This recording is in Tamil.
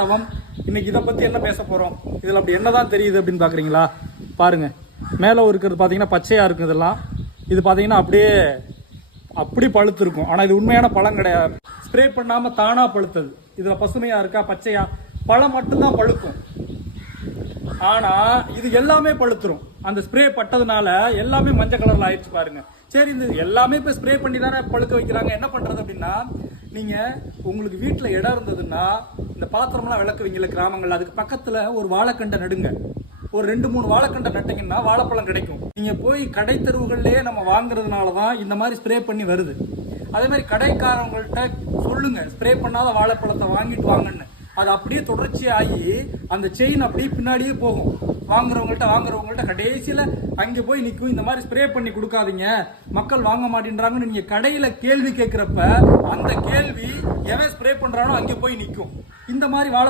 வாஸ்தவம். இன்னைக்கு இதை பத்தி என்ன பேச போறோம், இதுல அப்படி என்னதான் தெரியுது அப்படின்னு பாக்குறீங்களா? பாருங்க, மேல இருக்கிறது பாத்தீங்கன்னா பச்சையா இருக்கும். இதெல்லாம் இது பாத்தீங்கன்னா அப்படியே அப்படி பழுத்து இருக்கும். ஆனா இது உண்மையான பழம் கிடையாது, ஸ்ப்ரே பண்ணாம தானா பழுத்தது. இதுல பசுமையா இருக்கா பச்சையா, பழம் மட்டும்தான் பழுக்கும். ஆனா இது எல்லாமே பழுத்துரும். அந்த ஸ்ப்ரே பட்டதுனால எல்லாமே மஞ்சள் கலர்ல ஆயிடுச்சு பாருங்க. சரி, இது எல்லாமே இப்ப ஸ்ப்ரே பண்ணி தானே பழுக்க வைக்கிறாங்க, என்ன பண்றது அப்படின்னா, நீங்க உங்களுக்கு வீட்டுல இடம் இருந்ததுன்னா இந்த பாத்திரம்லாம் விளக்குவீங்கல்ல கிராமங்கள்ல, அதுக்கு பக்கத்துல ஒரு வாழைக்கண்டை நடுங்க. ஒரு 2-3 வாழைக்கண்டை நட்டீங்கன்னா வாழைப்பழம் கிடைக்கும். நீங்க போய் கடை தெருவுகள்லயே நம்ம வாங்குறதுனாலதான் இந்த மாதிரி ஸ்ப்ரே பண்ணி வருது. அதே மாதிரி கடைக்காரங்கள்ட்ட சொல்லுங்க, ஸ்ப்ரே பண்ணாத வாழைப்பழத்தை வாங்கிட்டு வாங்கன்னு. அது அப்படியே தொடர்ச்சியாகி அந்த செயின் அப்படியே பின்னாடியே போகும். வாங்குறவங்கள்ட்ட கடைசியில அங்க போய் நிற்கும். இந்த மாதிரி ஸ்ப்ரே பண்ணி கொடுக்காதீங்க, மக்கள் வாங்க மாட்டேன்றாங்கன்னு நீங்க கடையில கேள்வி கேட்கிறப்ப அந்த கேள்வி எவன் ஸ்ப்ரே பண்றானோ அங்க போய் நிற்கும். இந்த மாதிரி வாழை